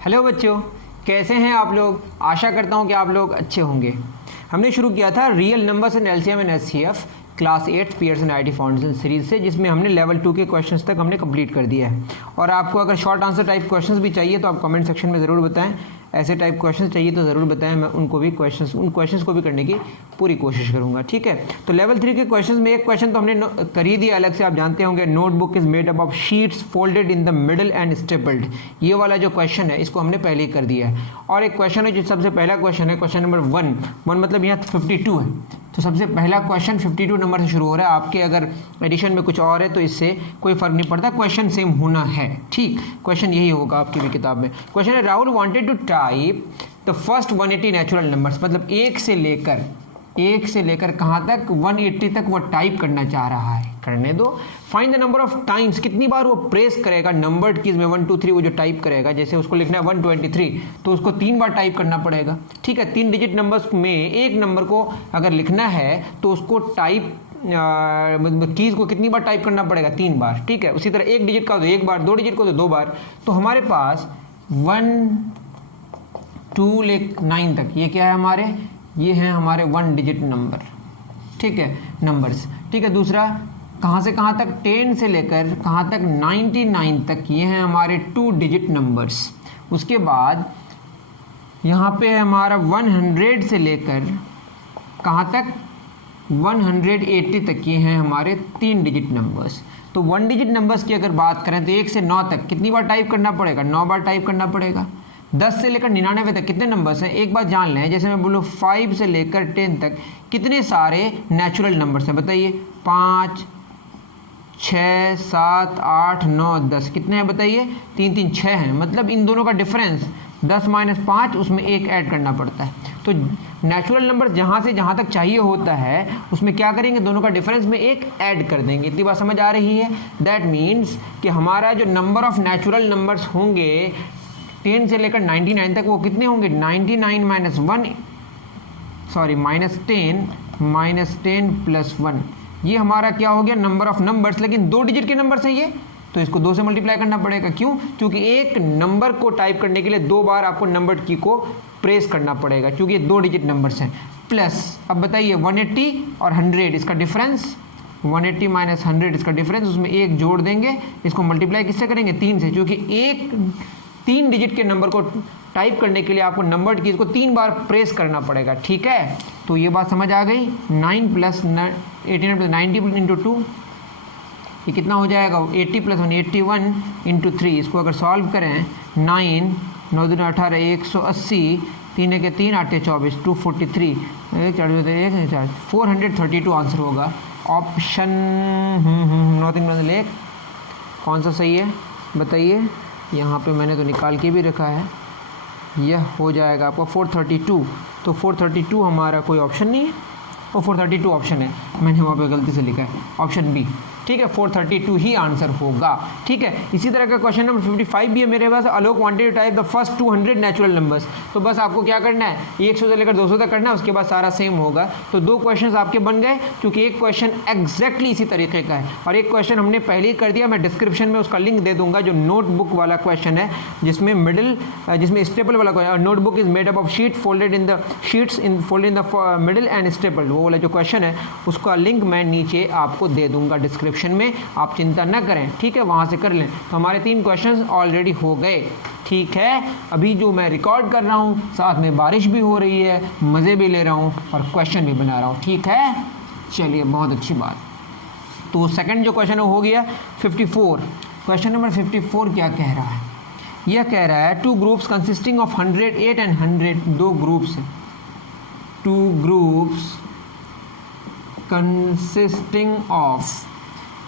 Hello बच्चों, कैसे हैं आप लोग। आशा करता हूं कि आप लोग अच्छे होंगे। हमने शुरू किया था real numbers in LCM and HCF class 8 Pearson IT foundation series से, जिसमें हमने लेवल 2 के क्वेश्चंस तक हमने कंप्लीट कर दिया है। और आपको अगर शॉर्ट आंसर टाइप क्वेश्चंस भी चाहिए तो आप कमेंट सेक्शन में ज़रूर बताएं। ऐसे टाइप क्वेश्चन चाहिए तो ज़रूर बताएं, मैं उन क्वेश्चंस को भी करने की पूरी कोशिश करूंगा। ठीक है, तो लेवल 3 के क्वेश्चंस में एक क्वेश्चन तो हमने कर ही दिया अलग से, आप जानते होंगे। Notebook is made up of sheets folded in the middle and stapled. ये वाला जो क्वेश्चन है इसको हमने पहले ही कर दिया है। और एक क्वेश्चन है जो सबसे पहला क्वेश्चन है, क्वेश्चन नंबर 1 मतलब यहाँ 52 है, तो सबसे पहला क्वेश्चन 52 नंबर से शुरू हो रहा है। आपके अगर एडिशन में कुछ और है तो इससे कोई फर्क नहीं पड़ता, क्वेश्चन सेम होना है। ठीक, क्वेश्चन यही होगा आपकी भी किताब में। क्वेश्चन है, Rahul wanted to type the first 180 natural numbers, मतलब एक से लेकर कहाँ तक 180 तक वो टाइप करना चाह रहा है। करने दो। Find the number of times, कितनी बार वो प्रेस करेगा नंबर्ड कीज में 1 2 3 वो जो टाइप करेगा। जैसे उसको लिखना है 123 तो उसको 3 बार टाइप करना पड़ेगा। ठीक है, 3 डिजिट नंबर्स में एक नंबर को अगर लिखना है तो उसको टाइप कीज को कितनी बार टाइप करना पड़ेगा, 3 बार। ठीक है, उसी तरह एक डिजिट का तो 1 बार, 2 डिजिट को तो 2 बार। तो हमारे पास 1 2 9 तक ये क्या है हमारे, ये हैं हमारे 1 डिजिट नंबर। ठीक है, नंबर्स। ठीक है, दूसरा कहाँ से कहाँ तक, 10 से लेकर कहाँ तक 99 तक, ये हैं हमारे 2 डिजिट नंबर्स। उसके बाद यहाँ पे है हमारा 100 से लेकर कहाँ तक 180 तक, ये हैं हमारे 3 डिजिट नंबर्स। तो 1 डिजिट नंबर्स की अगर बात करें तो 1 से 9 तक कितनी बार टाइप करना पड़ेगा, 9 बार टाइप करना पड़ेगा। 10 से लेकर 99 तक कितने नंबर्स हैं, एक बात जान लें। जैसे मैं बोलूँ 5 से लेकर 10 तक कितने सारे नेचुरल नंबर्स हैं बताइए, 5 6 7 8 9 10, कितने हैं बताइए, 3 3 6 हैं। मतलब इन दोनों का डिफरेंस 10 - 5, उसमें 1 ऐड करना पड़ता है। तो नेचुरल नंबर जहाँ से जहाँ तक चाहिए होता है उसमें क्या करेंगे, दोनों का डिफरेंस में 1 ऐड कर देंगे। इतनी बात समझ आ रही है। दैट मीन्स कि हमारा जो नंबर ऑफ नेचुरल नंबर्स होंगे 10 से लेकर 99 तक वो कितने होंगे, 99 -10 प्लस 1, ये हमारा क्या हो गया, नंबर ऑफ नंबर्स। लेकिन 2 डिजिट के नंबर्स हैं ये, तो इसको 2 से मल्टीप्लाई करना पड़ेगा। क्यों, क्योंकि एक नंबर को टाइप करने के लिए 2 बार आपको नंबर की को प्रेस करना पड़ेगा, क्योंकि ये 2 डिजिट नंबर्स हैं। प्लस अब बताइए 180 और 100 इसका डिफरेंस, 180 - 100 इसका डिफरेंस, उसमें 1 जोड़ देंगे। इसको मल्टीप्लाई किससे करेंगे, 3 से, क्योंकि एक 3 डिजिट के नंबर को टाइप करने के लिए आपको नंबर की को 3 बार प्रेस करना पड़ेगा। ठीक है, तो ये बात समझ आ गई। 9 + 89 + 90 × 2, ये कितना हो जाएगा, 80 + 1 81 × 3। इसको अगर सॉल्व करें 9 9 दूनी 18 180, 3 1 3 8 24 243 432 आंसर होगा। ऑप्शन 9 3 1 कौन सा सही है बताइए। यहाँ पे मैंने तो निकाल के भी रखा है, यह हो जाएगा आपका 432। तो 432 हमारा कोई ऑप्शन नहीं है, और 432 ऑप्शन है, मैंने वहाँ पे गलती से लिखा है ऑप्शन बी। ठीक है, 432 ही आंसर होगा। ठीक है, इसी तरह का क्वेश्चन नंबर 55 भी है मेरे पास। Alok wanted to type the first 200 natural numbers. तो बस आपको क्या करना है, 100 से लेकर 200 तक करना है, उसके बाद सारा सेम होगा। तो 2 क्वेश्चन आपके बन गए, क्योंकि एक क्वेश्चन एग्जैक्टली इसी तरीके का है और एक क्वेश्चन हमने पहले ही कर दिया। मैं डिस्क्रिप्शन में उसका लिंक दे दूंगा, जो नोटबुक वाला क्वेश्चन है, जिसमें स्टेपल वाला notebook is made up of sheet folded in the middle and staple, वो वाला जो क्वेश्चन है उसका लिंक मैं नीचे आपको दे दूंगा डिस्क्रिप्शन में। आप चिंता न करें, ठीक है, वहाँ से कर लें। तो हमारे 3 क्वेश्चंस ऑलरेडी हो गए। ठीक है, अभी जो मैं रिकॉर्ड कर रहा हूँ, साथ में बारिश भी हो रही है, मज़े भी ले रहा हूँ और क्वेश्चन भी बना रहा हूँ। ठीक है, चलिए, बहुत अच्छी बात। तो सेकंड जो क्वेश्चन हो गया 54। क्वेश्चन नंबर 54 क्या कह रहा है, यह कह रहा है 2 groups consisting of 108 and 100, 2 groups, 2 groups consisting of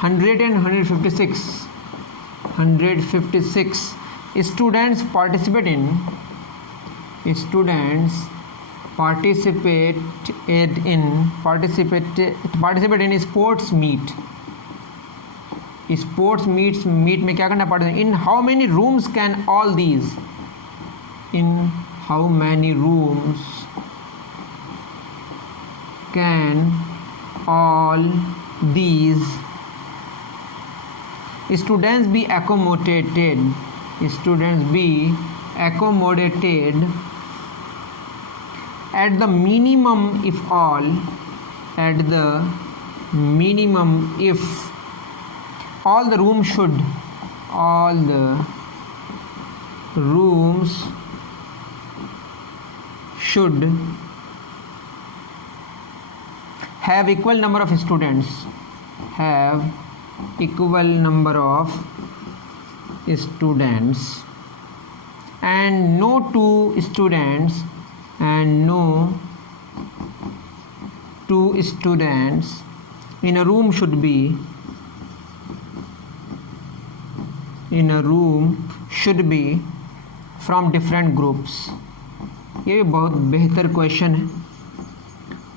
100 and 156 students participate in sports meet में क्या करना पड़ता है, in how many rooms can all these students be accommodated accommodated at the minimum if all, at the minimum if all the rooms should have equal number of students, and no two students in a room should be from different groups। ये भी बहुत बेहतर question है।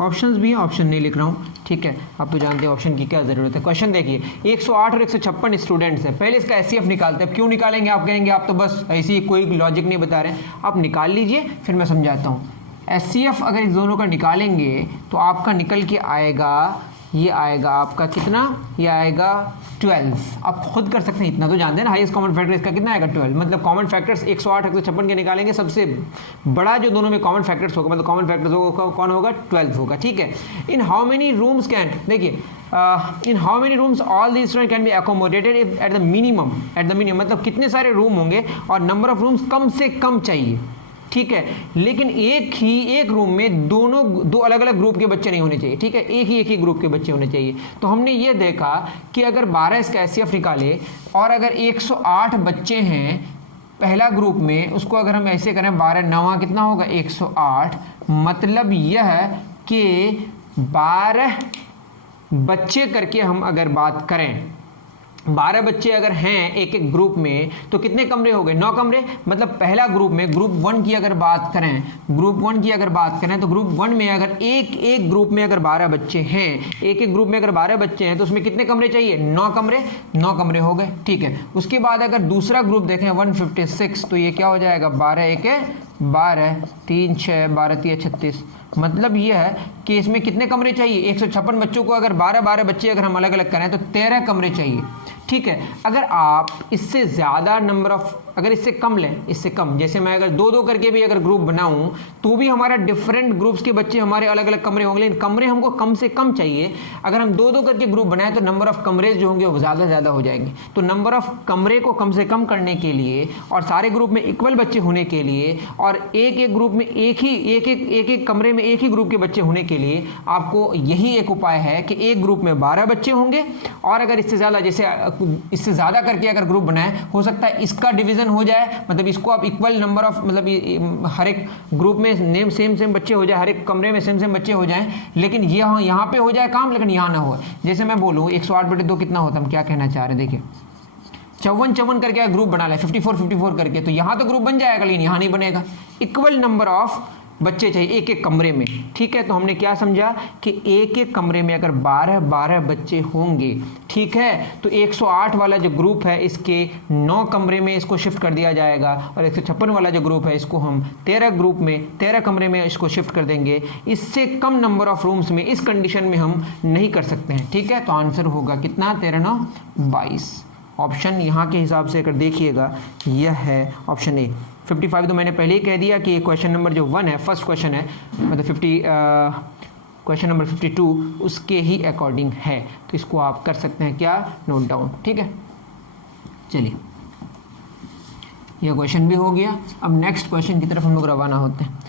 Options भी हैं, option नहीं लिख रहा हूँ, ठीक है, आप तो जानते हैं ऑप्शन की क्या ज़रूरत है। क्वेश्चन देखिए, 108 और 156 स्टूडेंट्स हैं। पहले इसका एचसीएफ निकालते हैं। अब क्यों निकालेंगे आप कहेंगे, आप तो बस ऐसी कोई लॉजिक नहीं बता रहे हैं। आप निकाल लीजिए, फिर मैं समझाता हूँ। एचसीएफ अगर इस दोनों का निकालेंगे तो आपका निकल के आएगा, ये आएगा आपका कितना, ये आएगा 12। आप खुद कर सकते हैं, इतना तो जानते हैं ना। हाईएस्ट कॉमन फैक्टर इसका कितना आएगा, 12। मतलब कॉमन फैक्टर्स 108 156 के निकालेंगे, सबसे बड़ा जो दोनों में कॉमन फैक्टर्स होगा, मतलब कॉमन फैक्टर्स होगा, कौन होगा, 12 होगा, ठीक है। In how many rooms can, देखिए in how many rooms all these student can be accommodated at the minimum, मतलब कितने सारे रूम होंगे और नंबर ऑफ रूम्स कम से कम चाहिए, ठीक है। लेकिन एक रूम में दो अलग अलग ग्रुप के बच्चे नहीं होने चाहिए, ठीक है, एक ही ग्रुप के बच्चे होने चाहिए। तो हमने ये देखा कि अगर 12 इसका एचसीएफ निकाले और अगर 108 बच्चे हैं पहला ग्रुप में, उसको अगर हम ऐसे करें 12 9 कितना होगा 108, मतलब यह कि 12 बच्चे करके हम अगर बात करें, 12 बच्चे अगर हैं एक ग्रुप में तो कितने कमरे हो गए, 9 कमरे। मतलब पहला ग्रुप में, ग्रुप 1 की अगर बात करें तो ग्रुप 1 में अगर एक ग्रुप में अगर 12 बच्चे हैं, एक ग्रुप में अगर 12 बच्चे हैं तो उसमें कितने कमरे चाहिए, 9 कमरे हो गए, ठीक है। उसके बाद अगर दूसरा ग्रुप देखें 156, तो ये क्या हो जाएगा, 12 1 12 3 6 12 3 36। मतलब यह है कि इसमें कितने कमरे चाहिए, 156 बच्चों को अगर 12 बच्चे अगर हम अलग अलग करें तो 13 कमरे चाहिए, ठीक है। अगर आप इससे ज़्यादा नंबर ऑफ, अगर इससे कम लें, इससे कम, जैसे मैं अगर 2 करके भी अगर ग्रुप बनाऊं तो भी हमारा डिफरेंट ग्रुप्स के बच्चे हमारे अलग अलग कमरे होंगे, लेकिन कमरे हमको कम से कम चाहिए। अगर हम 2 करके ग्रुप बनाएं तो नंबर ऑफ कमरेज जो होंगे वो ज़्यादा हो जाएंगे। तो नंबर ऑफ कमरे को कम से कम करने के लिए और सारे ग्रुप में इक्वल बच्चे होने के लिए और एक ग्रुप में एक कमरे में एक ही ग्रुप के बच्चे होने के लिए आपको यही एक उपाय है कि एक ग्रुप में 12 बच्चे होंगे और अगर इससे ज़्यादा, जैसे इससे ज़्यादा करके अगर ग्रुप बनाएं, हो सकता है इसका डिवीजन हो जाए, मतलब इसको आप इक्वल नंबर ऑफ, मतलब हर एक ग्रुप में सेम बच्चे हो जाए, हर एक कमरे में सेम बच्चे हो जाएं, लेकिन ये यहाँ पे हो जाए काम, लेकिन यहाँ ना हो। जैसे मैं बोलूँ 108/2 कितना होता, हम क्या कहना चाह रहे हैं, देखिए 54 करके ग्रुप बना ले, 54 करके, तो यहाँ तो ग्रुप बन जाएगा, लेकिन यहाँ नहीं बनेगा। इक्वल नंबर ऑफ बच्चे चाहिए एक कमरे में, ठीक है। तो हमने क्या समझा कि एक कमरे में अगर 12 बच्चे होंगे, ठीक है, तो 108 वाला जो ग्रुप है इसके 9 कमरे में इसको शिफ्ट कर दिया जाएगा और 156 वाला जो ग्रुप है इसको हम 13 कमरे में इसको शिफ्ट कर देंगे। इससे कम नंबर ऑफ रूम्स में इस कंडीशन में हम नहीं कर सकते हैं, ठीक है। तो आंसर होगा कितना, 13 9 22। ऑप्शन यहाँ के हिसाब से अगर देखिएगा यह है ऑप्शन ए। 55 तो मैंने पहले ही कह दिया कि क्वेश्चन नंबर जो 1 है, फर्स्ट क्वेश्चन है, मतलब क्वेश्चन नंबर 52 उसके ही अकॉर्डिंग है। तो इसको आप कर सकते हैं क्या, नोट डाउन, ठीक है। चलिए, यह क्वेश्चन भी हो गया। अब नेक्स्ट क्वेश्चन की तरफ हम लोग रवाना होते हैं।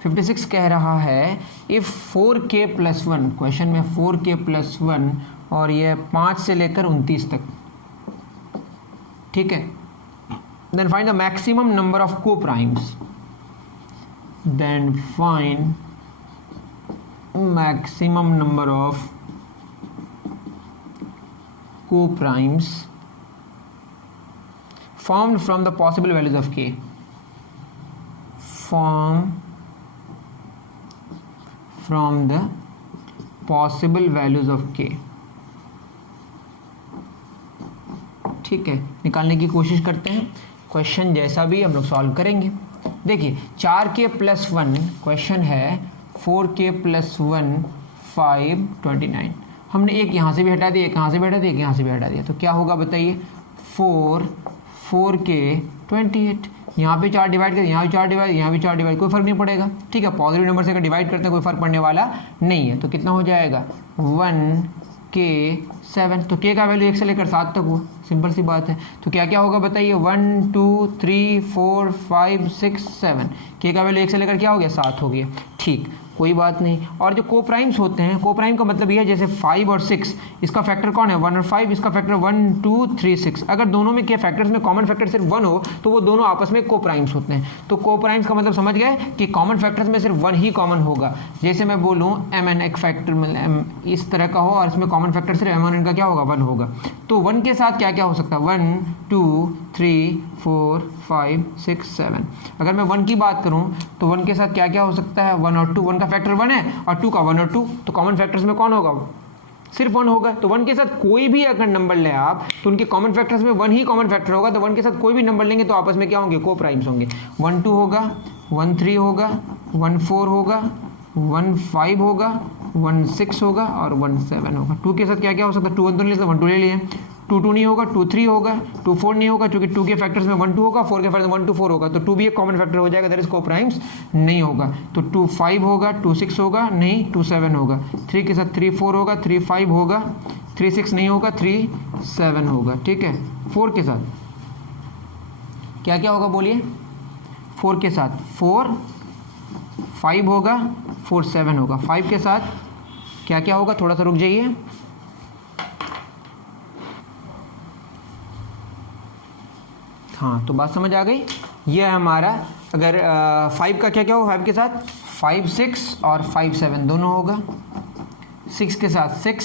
56 कह रहा है इफ़ 4k+1, क्वेश्चन में 4k+1 और यह 5 से लेकर 29 तक, ठीक है। Then find the maximum number of coprimes, then find maximum number of coprimes formed from the possible values of k, from the possible values of k, ठीक है। निकालने की कोशिश करते हैं, क्वेश्चन जैसा भी हम लोग सॉल्व करेंगे। देखिए 4k+1 क्वेश्चन है, 4k+1 5 29, हमने एक यहाँ से भी हटा दिया, एक यहाँ से भी हटा दिया, एक यहाँ से भी हटा दिया, तो क्या होगा बताइए, 4 4k 28, यहाँ पे 4 डिवाइड करें, यहाँ भी 4 डिवाइड, यहाँ भी 4 डिवाइड, कोई फर्क नहीं पड़ेगा। ठीक है, पॉजिटिव नंबर से अगर डिवाइड करते हैं कोई फर्क पड़ने वाला नहीं है। तो कितना हो जाएगा 1k7, तो k का वैल्यू 1 से लेकर 7 तक हुआ, सिंपल सी बात है। तो क्या क्या होगा बताइए, 1 2 3 4 5 6 7, k का वैल्यू 1 से लेकर क्या हो गया 7 हो गया। ठीक, कोई बात नहीं। और जो कोप्राइम्स होते हैं, कोप्राइम का मतलब ये है जैसे 5 और 6, इसका फैक्टर कौन है 1 और 5, इसका फैक्टर 1 2 3 6। अगर दोनों में के फैक्टर्स में कॉमन फैक्टर सिर्फ 1 हो तो वो दोनों आपस में कोप्राइम्स होते हैं। तो कोप्राइम्स का मतलब समझ गए कि कॉमन फैक्टर्स में सिर्फ 1 ही कॉमन होगा। जैसे मैं बोलूँ mn एक फैक्टर इस तरह का हो और इसमें कॉमन फैक्टर सिर्फ mn का क्या होगा 1 होगा। तो 1 के साथ क्या क्या हो सकता है 1 2 3 4 5 6 7। अगर मैं 1 की बात करूं तो 1 के साथ क्या क्या हो सकता है 1 और 2, 1 का फैक्टर 1 है और 2 का 1 और 2, तो कॉमन फैक्टर्स में कौन होगा सिर्फ 1 होगा। तो 1 के साथ कोई भी अगर नंबर ले आप तो उनके कॉमन फैक्टर्स में 1 ही कॉमन फैक्टर होगा। तो 1 के साथ कोई भी नंबर लेंगे तो आपस में क्या होंगे कोप्राइम्स होंगे। 1 2 होगा, 1 3 होगा, 1 4 होगा, 1 5 होगा, 1 6 होगा और 1 7 होगा। 2 के साथ क्या क्या हो सकता है 2 1 तो नहीं लेते 1 2 ले लिए, 2 2 नहीं होगा, 2 3 होगा, 2 4 नहीं होगा क्योंकि 2 के फैक्टर्स में 1 2 होगा, 4 के फैक्टर्स में 1 2 4 होगा, तो 2 भी एक कॉमन फैक्टर हो जाएगा, दैट इज कोप्राइम्स नहीं होगा। तो 2 5 होगा, 2 6 होगा नहीं, 2 7 होगा, 3 के साथ 3 4 होगा, 3 5 होगा, 3 6 नहीं होगा, 3 7 होगा। ठीक है, 4 के साथ क्या क्या होगा बोलिए, 4 के साथ 4 5 होगा, 4 7 होगा। 5 के साथ क्या क्या होगा, थोड़ा सा रुक जाइए, हाँ तो बात समझ आ गई। ये है हमारा, अगर 5 का क्या क्या होगा 5 के साथ 5 6 और 5 7 दोनों होगा, 6 के साथ 6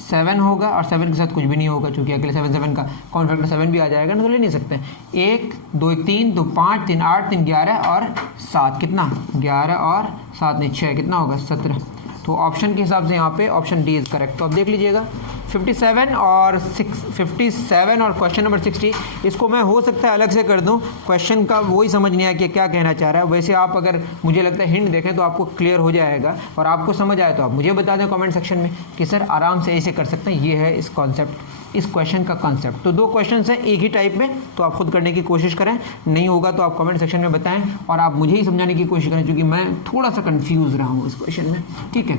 7 होगा और 7 के साथ कुछ भी नहीं होगा क्योंकि अगले 7 7 का कॉमन फैक्टर 7 भी आ जाएगा ना, तो ले नहीं सकते। 1 2 3 2 5 3 8 3 11 और 7, कितना 11 और 7 नहीं 6, कितना होगा 17। तो ऑप्शन के हिसाब से यहाँ पे ऑप्शन डी इज़ करेक्ट। तो अब देख लीजिएगा 57 और 57 और क्वेश्चन नंबर 60, इसको मैं हो सकता है अलग से कर दूं, क्वेश्चन का वही समझ नहीं आया कि क्या कहना चाह रहा है। वैसे आप अगर मुझे लगता है हिंट देखें तो आपको क्लियर हो जाएगा, और आपको समझ आए तो आप मुझे बता दें कमेंट सेक्शन में कि सर आराम से ऐसे कर सकते हैं। ये है इस कॉन्सेप्ट, इस क्वेश्चन का कॉन्सेप्ट। तो 2 क्वेश्चन हैं एक ही टाइप में, तो आप खुद करने की कोशिश करें, नहीं होगा तो आप कमेंट सेक्शन में बताएं और आप मुझे ही समझाने की कोशिश करें क्योंकि मैं थोड़ा सा कन्फ्यूज़ रहा हूँ इस क्वेश्चन में। ठीक है,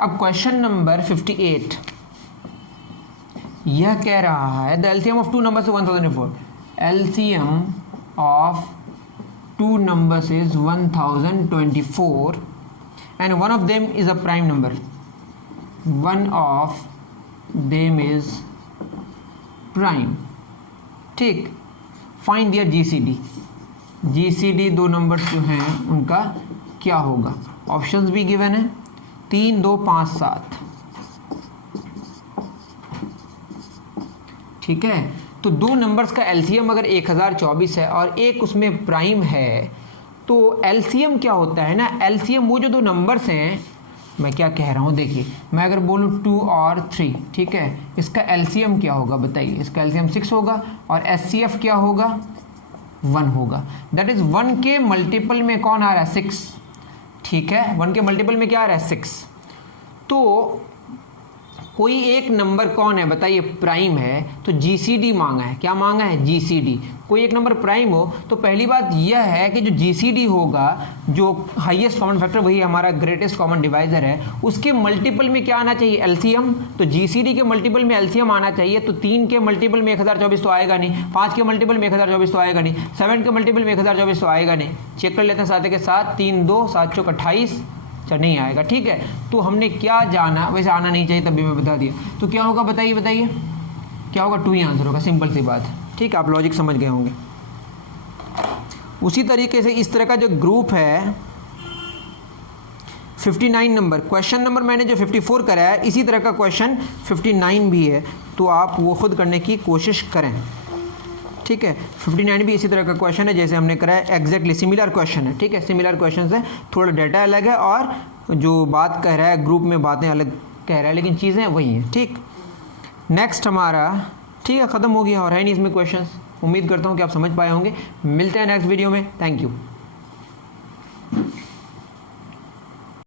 अब क्वेश्चन नंबर 58 यह कह रहा है the LCM of 2 numbers 1004, LCM of 2 numbers is 1024 and one of them is a prime number, one of them is prime. ठीक, फाइंड दियर जीसीडी, जीसीडी 2 नंबर्स जो हैं उनका क्या होगा। ऑप्शंस भी गिवन है 3 2 5 7। ठीक है, तो 2 नंबर्स का एलसीएम अगर 1024 है और एक उसमें प्राइम है, तो एलसीएम क्या होता है ना, एलसीएम वो जो 2 नंबर्स हैं, मैं क्या कह रहा हूँ देखिए, मैं अगर बोलूँ 2 और 3, ठीक है, इसका एलसीएम क्या होगा बताइए। इसका एलसीएम 6 होगा और एचसीएफ क्या होगा 1 होगा। दैट इज 1 के मल्टीपल में कौन आ रहा है 6। ठीक है, 1 के मल्टीपल में क्या आ रहा है 6। तो कोई एक नंबर कौन है बताइए प्राइम है, तो जीसीडी मांगा है। क्या मांगा है जीसीडी। कोई एक नंबर प्राइम हो तो पहली बात यह है कि जो जीसीडी होगा, जो हाईएस्ट कॉमन फैक्टर वही हमारा ग्रेटेस्ट कॉमन डिवाइजर है, उसके मल्टीपल में क्या आना चाहिए एलसीएम। तो जीसीडी के मल्टीपल में एलसीएम आना चाहिए। तो 3 के मल्टीपल में 1024 तो आएगा नहीं, 5 के मल्टीपल में 1024 तो आएगा नहीं, 7 के मल्टीपल में 1024 तो आएगा नहीं। चेक कर लेते हैं साथ के साथ, 3 2 7 चौक 28, अच्छा नहीं आएगा। ठीक है, तो हमने क्या जाना, वैसे आना नहीं चाहिए तभी मैं बता दिया। तो क्या होगा बताइए बताइए क्या होगा, 2 ही आंसर होगा, सिंपल सी बात है। ठीक है, आप लॉजिक समझ गए होंगे। उसी तरीके से इस तरह का जो ग्रुप है 59 नंबर, क्वेश्चन नंबर मैंने जो 54 कराया है, इसी तरह का क्वेश्चन 59 भी है, तो आप वो खुद करने की कोशिश करें। ठीक है, 59 भी इसी तरह का क्वेश्चन है जैसे हमने कराया, एग्जैक्टली सिमिलर क्वेश्चन है। ठीक है, सिमिलर क्वेश्चन है, थोड़ा डाटा अलग है और जो बात कह रहा है ग्रुप में बातें अलग कह रहा है, लेकिन चीज़ें वही हैं। ठीक, नेक्स्ट हमारा, ठीक है, ख़त्म हो गया और है नहीं इसमें क्वेश्चंस। उम्मीद करता हूँ कि आप समझ पाए होंगे। मिलते हैं नेक्स्ट वीडियो में, थैंक यू।